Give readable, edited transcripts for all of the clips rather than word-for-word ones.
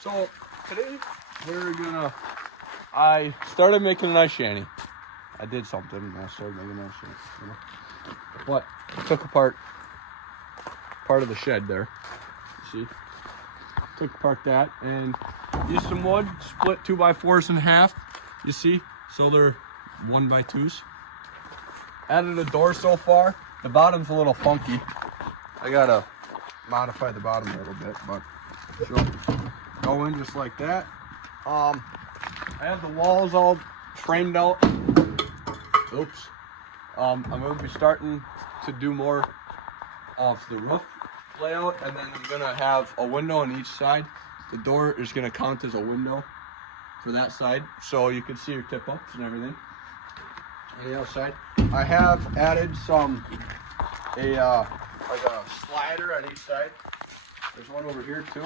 So today I started making an ice shanty. I did something and I started making an ice shanty. You know? But I took apart part of the shed there. You see? Took apart that and used some wood, split 2x4s in half. You see? So they're 1x2s. Added a door so far. The bottom's a little funky. I gotta modify the bottom a little bit, but go in just like that. I have the walls all framed out. Oops. I'm gonna be starting to do more of the roof layout, and then I'm gonna have a window on each side. The door is gonna count as a window for that side, so you can see your tip ups and everything. On the outside, I have added like a slider on each side. There's one over here too.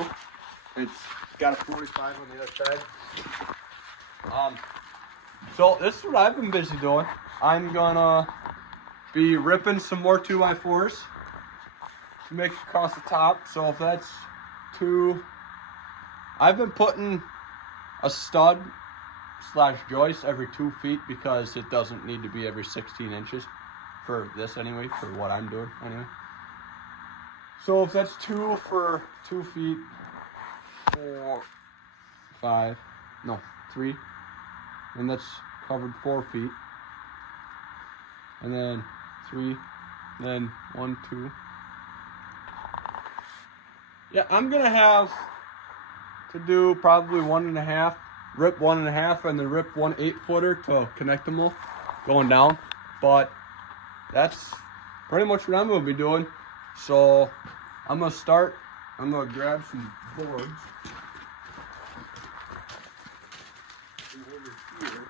It's got a 45 on the other side. So this is what I've been busy doing. I'm gonna be ripping some more 2x4s to make it across the top. So if that's I've been putting a stud / joist every 2 feet because it doesn't need to be every 16 inches for this anyway, for what I'm doing anyway. So if that's 2 for 2 feet, 4, 5, no, 3, and that's covered 4 feet, and then 3, then 1, 2. Yeah, I'm gonna have to do probably 1.5, rip 1.5, and then rip 1 8-footer to connect them all going down. But that's pretty much what I'm gonna be doing. So I'm gonna grab some boards. From over here.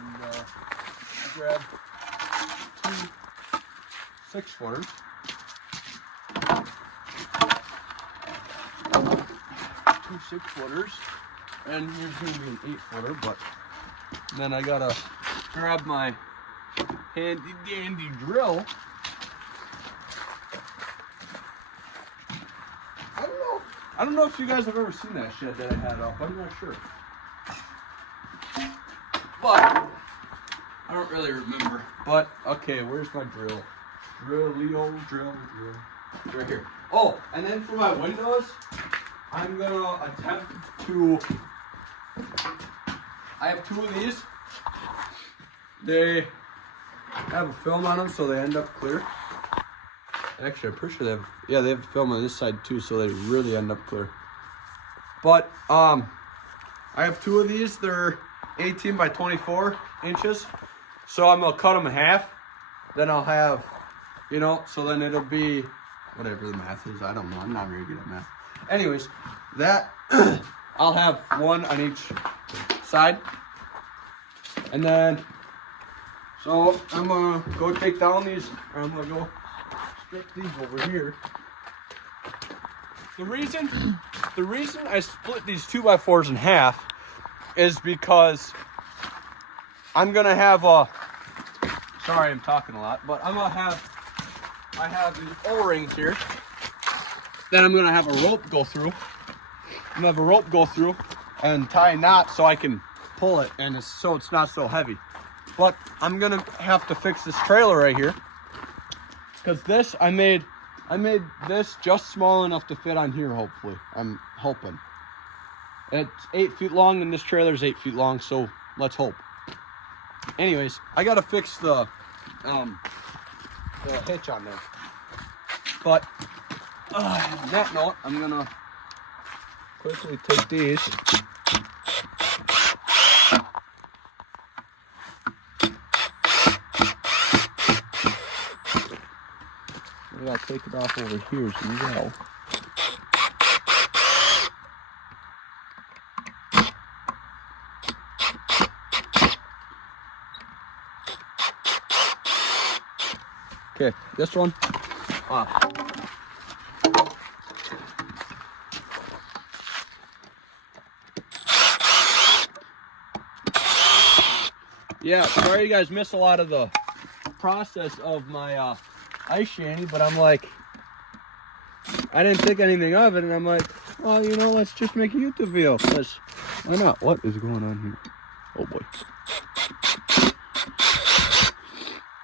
And grab 2 6-footers. 2 6-footers. And here's gonna be an 8-footer, but then I gotta grab my handy dandy drill. I don't know if you guys have ever seen that shed that I had up. I'm not sure. But I don't really remember. But okay, where's my drill? Drill. Right here. Oh, and then for my windows, I'm gonna attempt to. I have 2 of these. They have a film on them, so they end up clear. Actually, I'm pretty sure they have a film on this side too, so they really end up clear. But I have 2 of these. They're 18 by 24 inches. So I'm gonna cut them in half. Then I'll have, so then it'll be whatever the math is. I don't know. I'm not very good at math. Anyways, that I'll have 1 on each side. And then, so I'm gonna go take down these, or I'm gonna go stick these over here. The reason I split these 2x4s in half is because I'm gonna have sorry I'm talking a lot, but I have these O-rings here. Then I'm gonna have a rope go through. I'm gonna have a rope go through and tie a knot so I can pull it, and so it's not so heavy. But I'm gonna have to fix this trailer right here, because this I made this just small enough to fit on here. Hopefully, I'm hoping. It's 8 feet long, and this trailer is 8 feet long. So let's hope. Anyways, I gotta fix the hitch on there. But on that note, I'm gonna quickly take these. I gotta take it off over here as well. Okay, this one off. Yeah, sorry you guys missed a lot of the process of my ice shanty, but I'm like, I didn't think anything of it, and I'm like, well, you know, let's just make a YouTube video, because why not? What is going on here? Oh boy.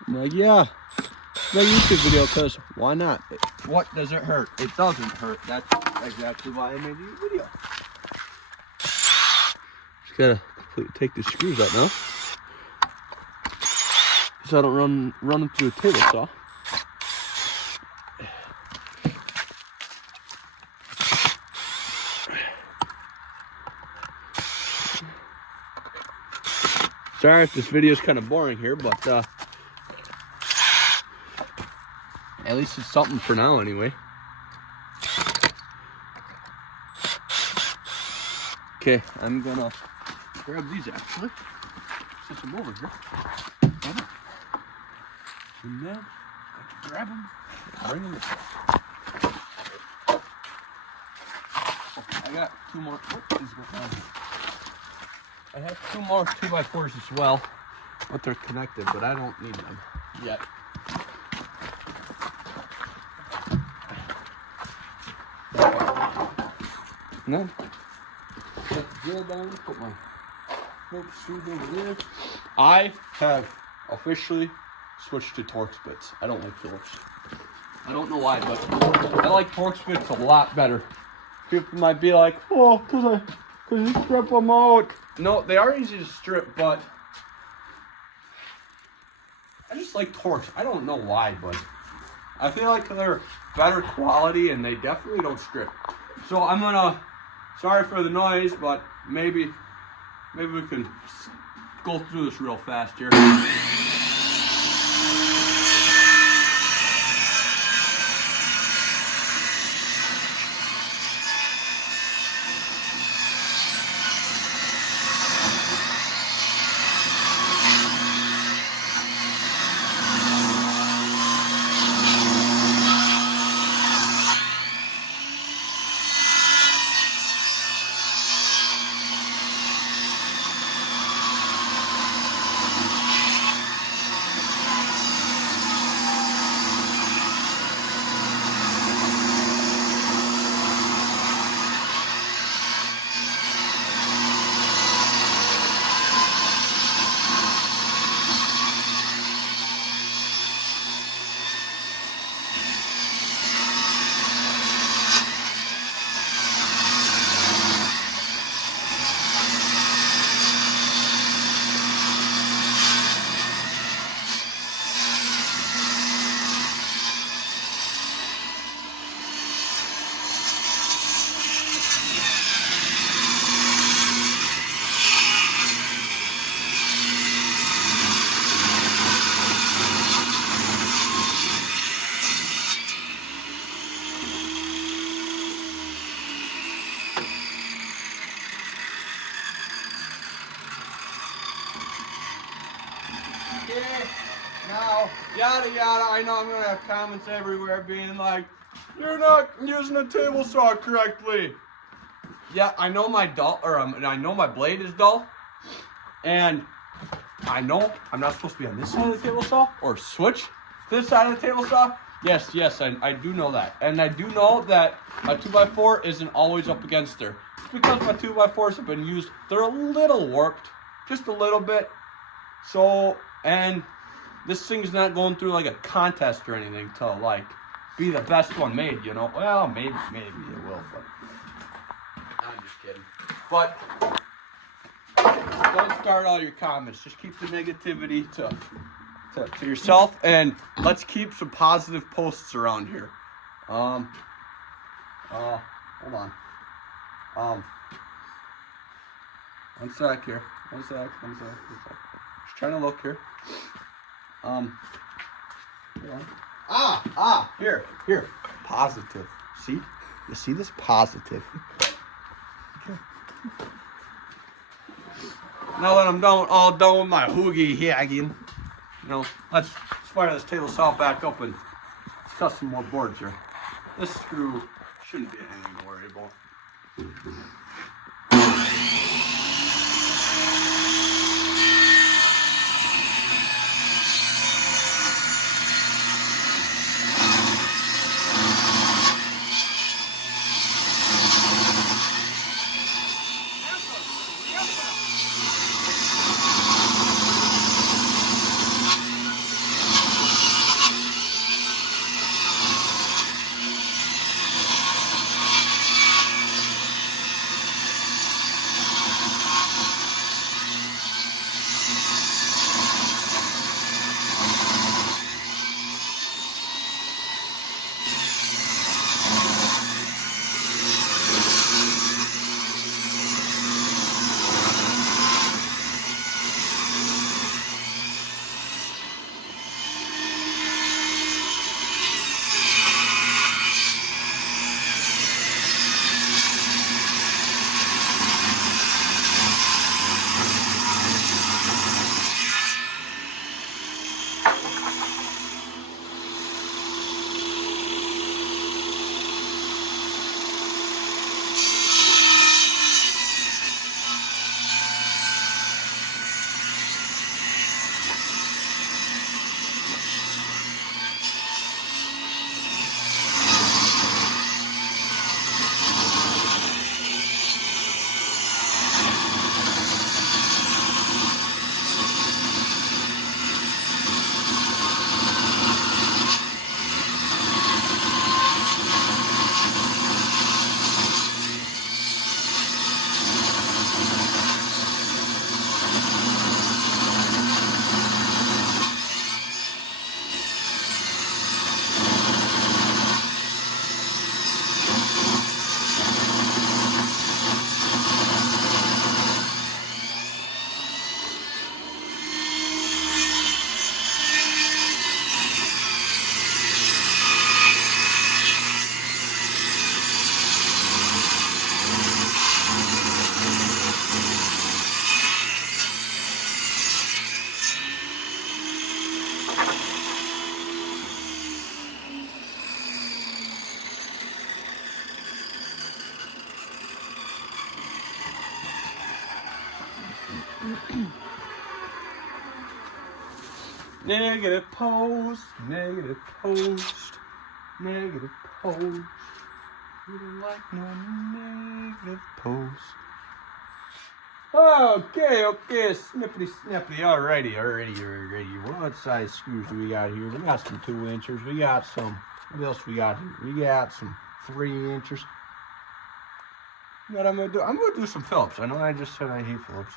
I'm like, yeah, make a YouTube video, because why not? What does it hurt? It doesn't hurt. That's exactly why I made the video. Just gotta take the screws out now, so I don't run them through a table saw. Sorry if this video is kind of boring here, but at least it's something for now anyway. Okay, I'm gonna grab these actually, since I'm over here. And then I can grab them and bring them this way. Okay, I got 2 more. What is going on here? I have 2 more 2x4s as well, but they're connected, but I don't need them yet. And then, set the drill down, put my Phillips screws over there. I have officially switched to Torx bits. I don't like Phillips. I don't know why, but I like Torx bits a lot better. People might be like, oh, because you strip them out. No, they are easy to strip, but I just like Torx. I don't know why, but I feel like they're better quality and they definitely don't strip. So I'm gonna, sorry for the noise, but maybe we can go through this real fast here. Now, yada yada, I know I'm gonna have comments everywhere being like, you're not using a table saw correctly. Yeah, I know my I know my blade is dull, and I know I'm not supposed to be on this side of the table saw or switch to this side of the table saw. Yes, I do know that, and I do know that my 2x4 isn't always up against her. It's because my 2x4s have been used. They're a little warped, just a little bit. So, and this thing's not going through like a contest or anything to like be the best one made, you know. Well, maybe it will, but I'm just kidding. But don't start all your comments. Just keep the negativity to yourself, and let's keep some positive posts around here. Hold on. One sec here. One sec. Just trying to look here. Here. Positive. See? You see this? Positive. Okay. Now that I'm all done with my hoogie hagging, you know, let's fire this table saw back up and cut some more boards here. This screw shouldn't be anything to worry about. Negative post, negative post, negative post. We don't like no negative post. Okay, snippity, snappity. Alrighty. What size screws do we got here? We got some 2-inchers. We got some. What else we got here? We got some 3-inchers. What I'm gonna do? I'm gonna do some Phillips. I know I just said I hate Phillips.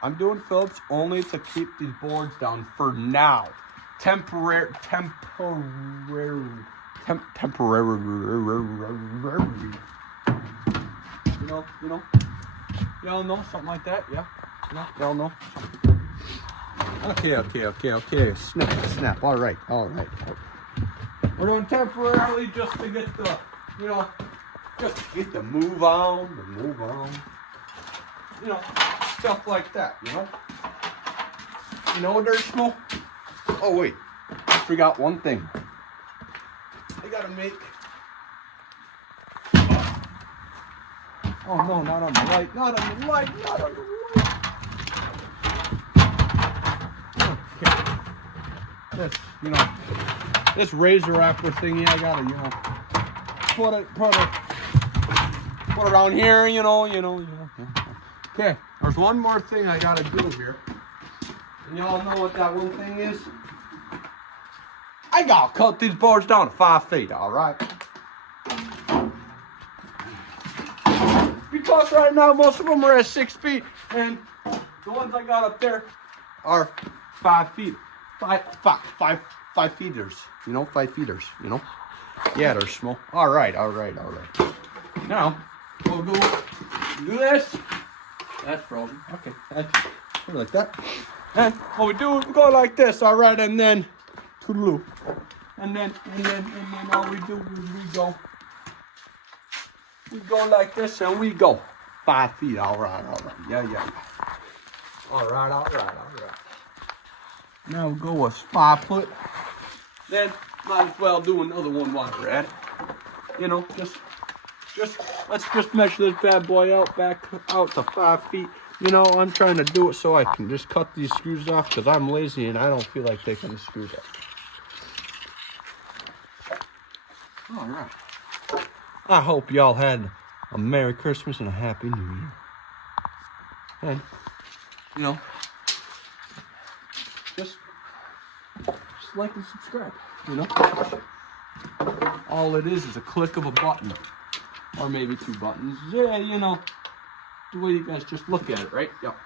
I'm doing Phillips only to keep these boards down for now. Temporary. You know. Y'all know something like that, yeah? Y'all know. Okay. Snap. All right. We're doing temporarily just to get the, just to get the move on. Stuff like that, You know what there's smoke? Oh wait, I forgot one thing. I gotta make. Oh no, not on the light. Okay. This razor wrapper thingy, I gotta, put it around here, Okay, there's one more thing I gotta do here. And y'all know what that one thing is? I gotta cut these boards down to 5 feet, alright? Because right now most of them are at 6 feet, and the ones I got up there are 5 feet. Five feeters. 5 feeters, Yeah, they're small. Alright. Now, we'll do this. That's frozen. Okay, put it like that. And what we do, we go like this, alright, and then toodaloo. And then all we do is we go like this and we go 5 feet. Alright. Yeah. Alright. Now we'll go with 5 foot. Then might as well do another one while we're at it. Let's just measure this bad boy out back out to 5 feet. I'm trying to do it so I can just cut these screws off because I'm lazy and I don't feel like taking the screws off. All right. I hope y'all had a Merry Christmas and a Happy New Year. And, just like and subscribe, All it is a click of a button. Or maybe 2 buttons. Yeah, the way you guys just look at it, right? Yep.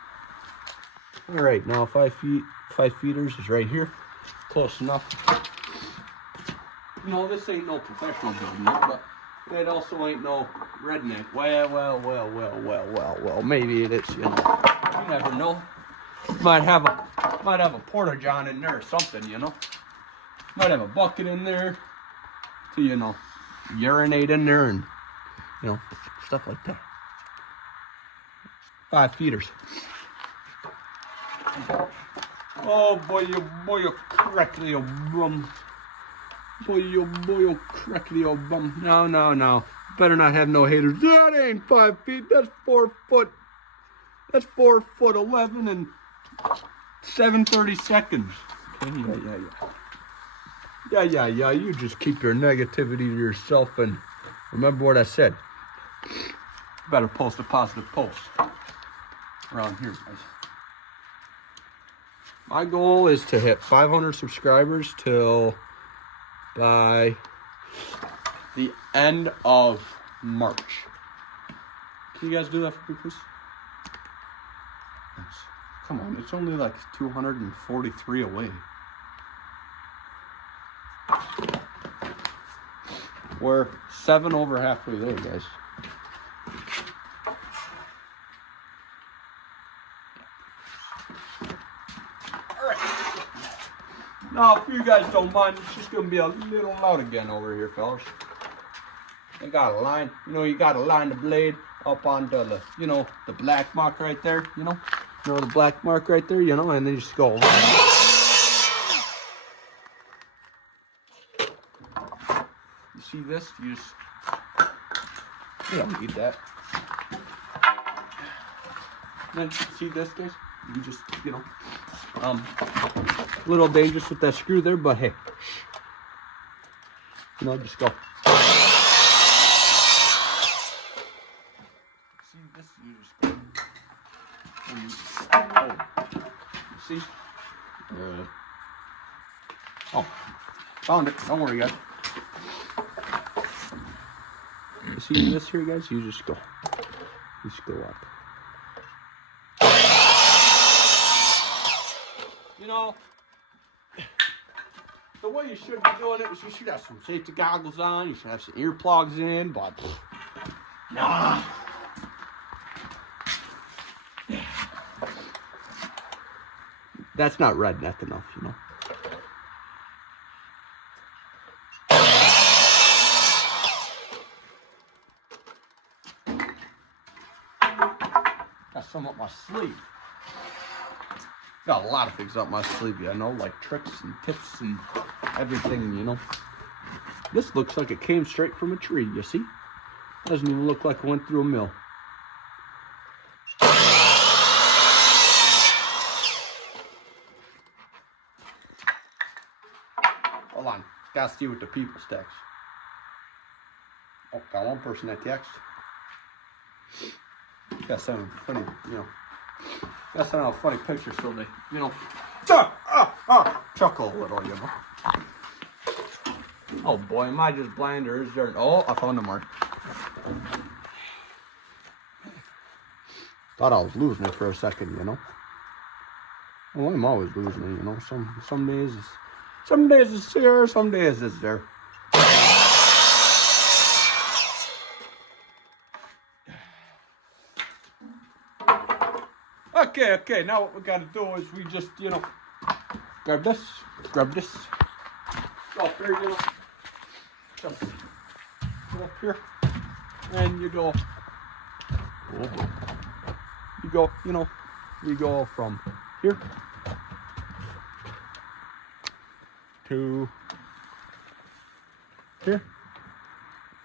All right, now 5 feeters is right here. Close enough. This ain't no professional building, but it also ain't no redneck. Well. Maybe it is, You never know. Might have a porta-john in there or something, Might have a bucket in there to, urinate in there and, stuff like that. 5 feeters. Oh boy, you crackly old bum. Boy, you crackly old bum. No. Better not have no haters. That ain't 5 feet. That's 4 foot. That's 4'11" and 7/30 seconds. Yeah. You just keep your negativity to yourself and remember what I said. Better post a positive post around here, guys. My goal is to hit 500 subscribers till by the end of March. Can you guys do that for me, please? Thanks. Come on, it's only like 243 away. We're 7 over halfway there, guys. Now, if you guys don't mind, it's just going to be a little loud again over here, fellas. I got a line, you got to line the blade up onto the, the black mark right there, the black mark right there, and then you just go. You see this? You don't need that. Then see this, guys? You just, you know, a little dangerous with that screw there, but hey, you know, just go. See this? You just go. Oh, see? Oh, found it. Don't worry, guys. You see this here, guys? You just go. You just go up. You know, the way you should be doing it is you should have some safety goggles on. You should have some earplugs in, but nah. That's not redneck enough, you know. Got some up my sleeve. Got a lot of things up my sleeve, you know, like tricks and tips and everything, you know. This looks like it came straight from a tree, you see? Doesn't even look like it went through a mill. Hold on, gotta see what the people text. Oh, got one person that text. Got some funny, you know. Got some funny pictures so they, you know, chuckle a little, you know. Oh boy, am I just blind or is there? Oh, I found a mark. Thought I was losing it for a second, you know. Well, I'm always losing it, you know. Some days it's here, some days it's there. Okay, now what we gotta do is we just, you know, grab this, go up here, you know, just go up here, and you go, you know, we go from here to here,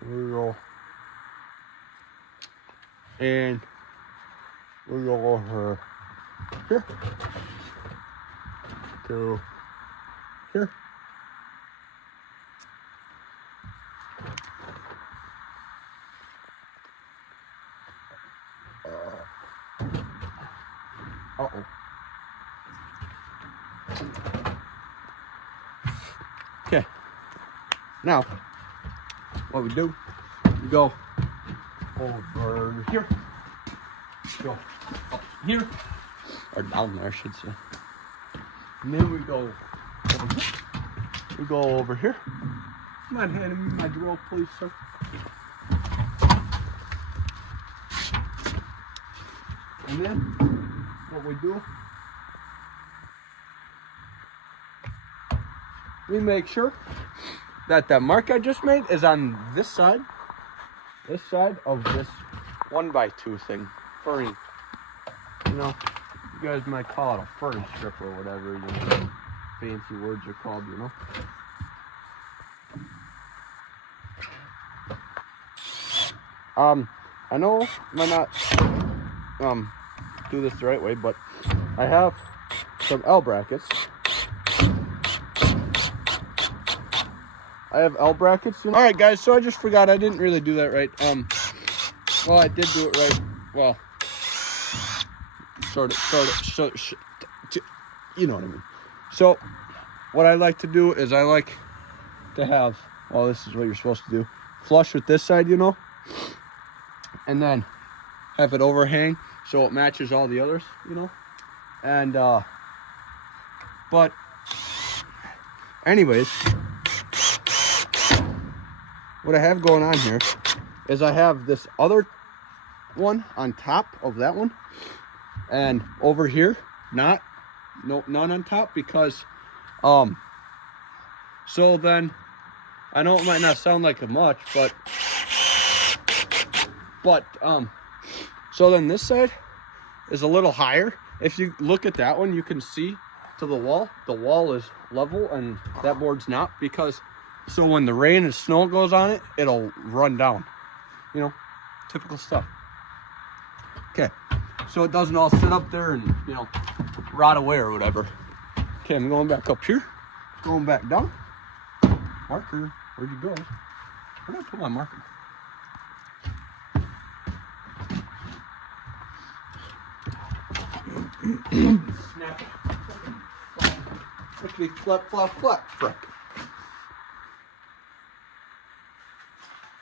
we go, and we go over here to here. Uh-oh. Okay. Now, what we do, we go over here. Go up here, or down there, I should say. And then we go over here. We go over here. Come on, hand me my drill, please, sir. And then what we do, we make sure that that mark I just made is on this side of this 1x2 thing. Furry, you know, you guys might call it a furry strip or whatever, you know, fancy words are called, you know. I know I might not do this the right way, but I have some L brackets. I have L brackets. You know? All right, guys. So I just forgot I didn't really do that right. Well, I did do it right. Well, sort of, you know what I mean. So, what I like to do is I like to have. Well, this is what you're supposed to do. Flush with this side, you know, and then have it overhang so it matches all the others, you know. And but anyways, what I have going on here is I have this other one on top of that one, and over here none on top, because so then I know it might not sound like it much, but so then this side is a little higher. If you look at that one, you can see to the wall is level and that board's not, because so when the rain and snow goes on it, it'll run down, you know, typical stuff. Okay, so it doesn't all sit up there and, you know, rot away or whatever. Okay, I'm going back up here. Going back down. Marker, where'd you go? Where did I put my marker? Snap. Actually, flap, flap, flap. Frick.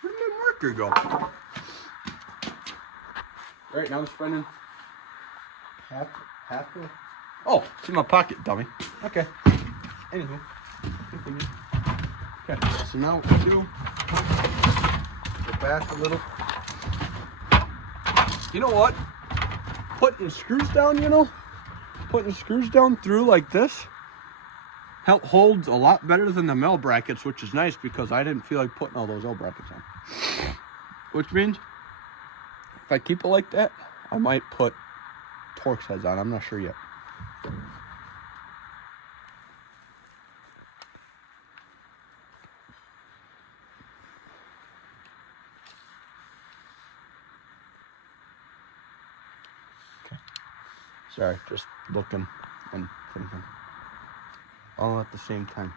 Where did my marker go? Right now I'm spending half of. Oh, it's in my pocket, dummy. Okay. Anywho, continue. Okay, so now what we do, go back a little. You know what? Putting screws down, you know? Putting screws down through like this holds a lot better than the L brackets, which is nice because I didn't feel like putting all those L brackets on. Which means, if I keep it like that, I might put Torx heads on. I'm not sure yet. Okay. Sorry, just looking and thinking. All at the same time.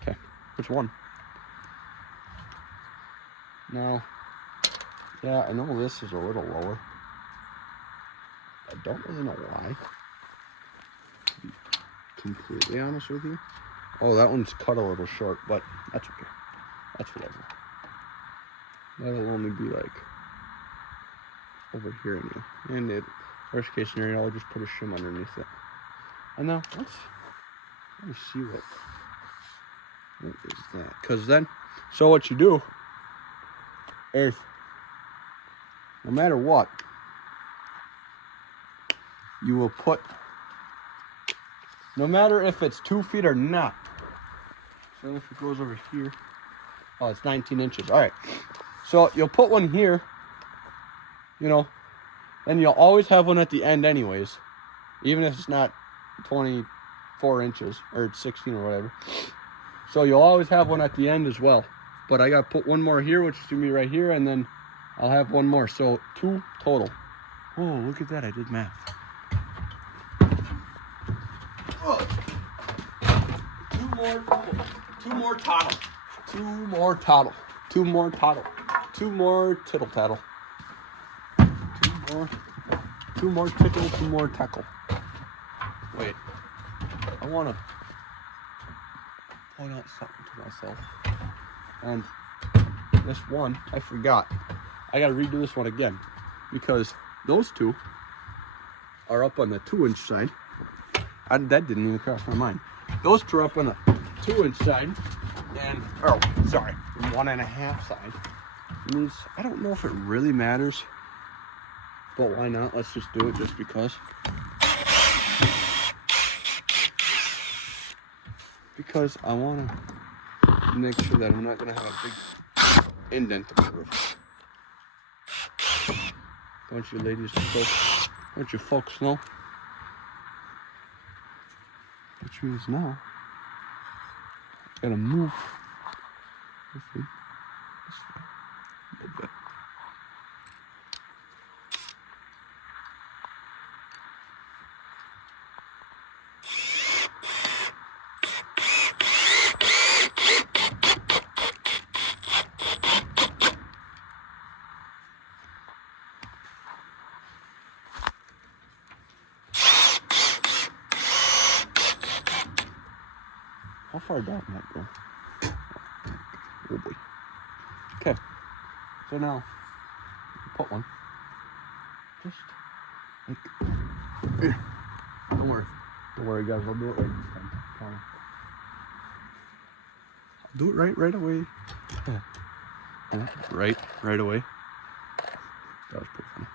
Okay, which one? No. Yeah, I know this is a little lower. I don't really know why. To be completely honest with you. Oh, that one's cut a little short, but that's okay. That's whatever. That'll only be like over here anyway. And it, worst case scenario, I'll just put a shim underneath it. And now, let me see what is that. Because then, so what you do is, no matter what, you will put, no matter if it's 2 feet or not. So if it goes over here, oh, it's 19 inches. All right. So you'll put one here, you know, and you'll always have one at the end anyways, even if it's not 24 inches or 16 or whatever. So you'll always have one at the end as well. But I got to put one more here, which is going to be right here, and then I'll have one more. So 2 total. Oh, look at that. I did math. Oh. 2 more toddle. 2 more toddle. 2 more toddle. 2 more tittle tattle. 2 more tickle, 2 more tackle. Wait. I want to point out something to myself. And this one, I forgot. I got to redo this one again. Because those 2 are up on the 2-inch side. That didn't even cross my mind. Those 2 are up on the 2-inch side. And, oh, sorry, 1.5 side. Means, I don't know if it really matters. But why not? Let's just do it just because. Because I want to make sure that I'm not going to have a big indent in the roof. Don't you ladies, don't you folks know? Which means now, I gotta move this way a little bit. How far down might go? Oh boy. Okay. So now, put one. Just like. Don't worry. Don't worry, guys. I'll do it right this time. Fine. I'll do it right away. Yeah. Right away. That was pretty funny.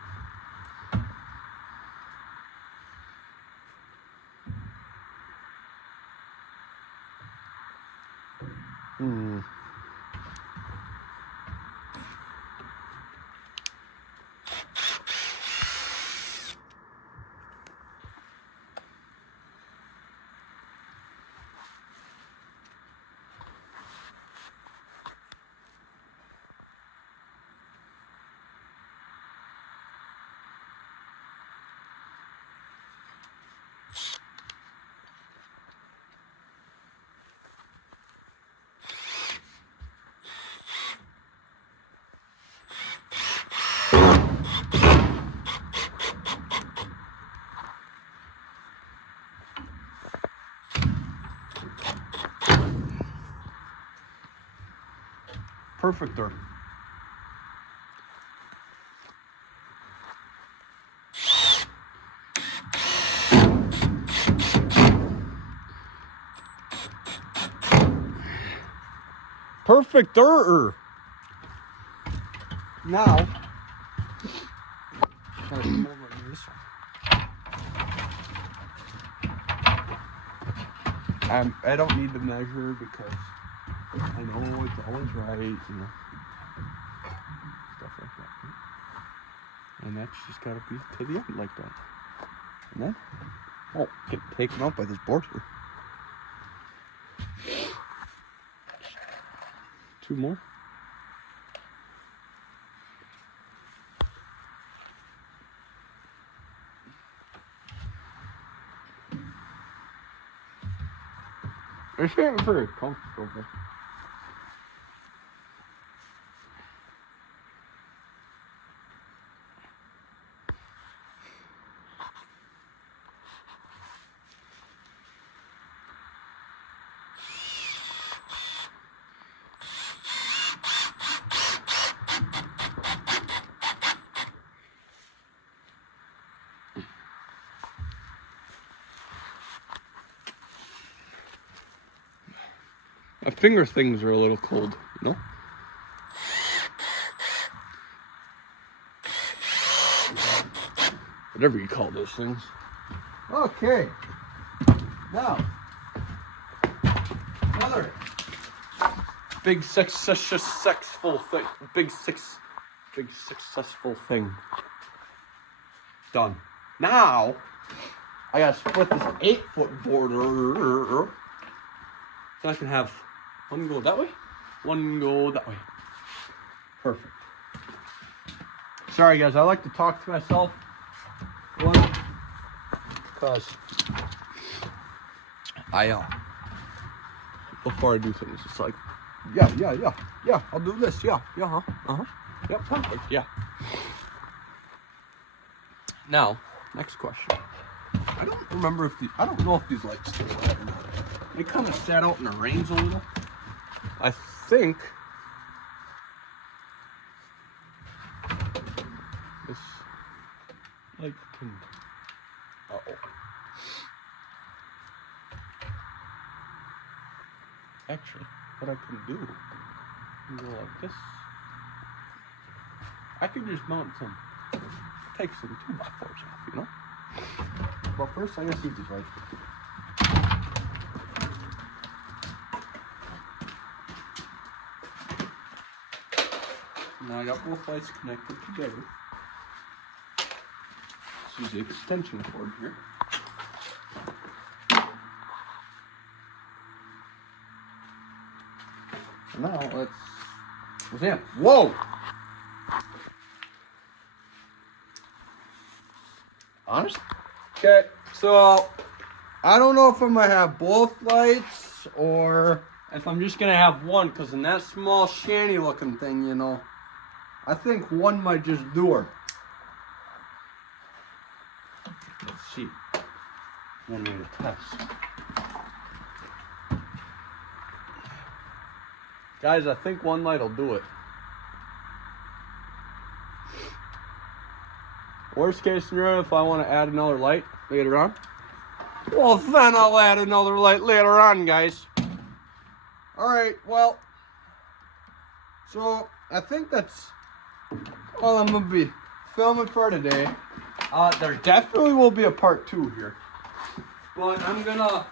perfect there. Perfect there. Now, gotta come over to this one. I don't need to measure because I know it's always right, you know, stuff like that. And that's just gotta be to the end like that. And then, oh, get taken out by this board here. 2 more. It's getting very comfortable. My finger things are a little cold, you know? Whatever you call those things. Okay. Now, another big successful thing. Big successful thing. Done. Now, I gotta split this 8-foot border. So I can have one go that way, one go that way. Perfect. Sorry guys, I like to talk to myself. One, because before I do things, it's like, yeah, I'll do this, yeah, yep, perfect, yeah. Now, next question. I don't know if these lights still light or not. They kind of sat out in the rains a little. I think this light can. Actually, what I can do is go like this. I can just mount take some 2x4s off, you know? But first, I gotta see these lights. Now I got both lights connected together. This is the extension cord here. Now let's in. Whoa! Honest? Okay, so I don't know if I'm gonna have both lights or if I'm just gonna have one, because in that small shanty looking thing, you know, I think one might just do her. Let's see. One way to test. Guys, I think one light will do it. Worst case scenario, if I want to add another light later on, well, then I'll add another light later on, guys. Alright, well, so I think that's all I'm going to be filming for today. There definitely will be a part 2 here. But I'm gonna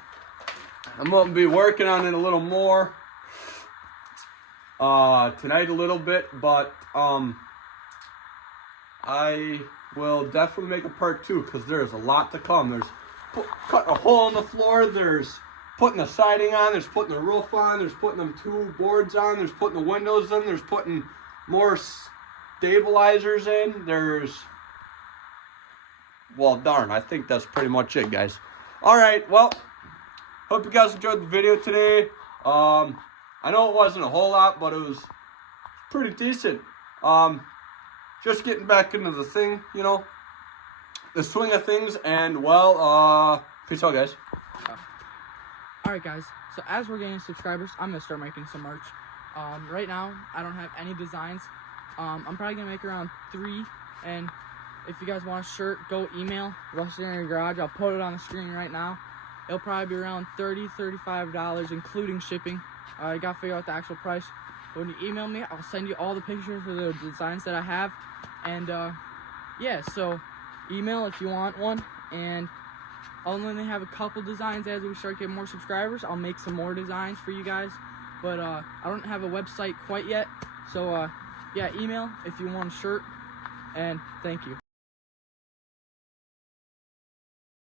be working on it a little more tonight a little bit, but I will definitely make a part 2 because there's a lot to come. There's cutting a hole in the floor, there's putting the siding on, there's putting the roof on, there's putting them 2 boards on, there's putting the windows in, there's putting more stabilizers in, well, darn, I think that's pretty much it, guys. Alright, well, hope you guys enjoyed the video today. I know it wasn't a whole lot, but it was pretty decent. Just getting back into the thing, you know, the swing of things, and well, peace out, guys. Alright, guys, so as we're getting subscribers, I'm going to start making some merch. Right now, I don't have any designs. I'm probably gonna make around 3, and if you guys want a shirt, go email Rusted in Your Garage. I'll put it on the screen right now. It'll probably be around $30, $35, including shipping. I gotta figure out the actual price. But when you email me, I'll send you all the pictures of the designs that I have. And yeah, so email if you want one. And I'll only have a couple designs as we start getting more subscribers. I'll make some more designs for you guys. But I don't have a website quite yet. So yeah, email if you want a shirt. And thank you.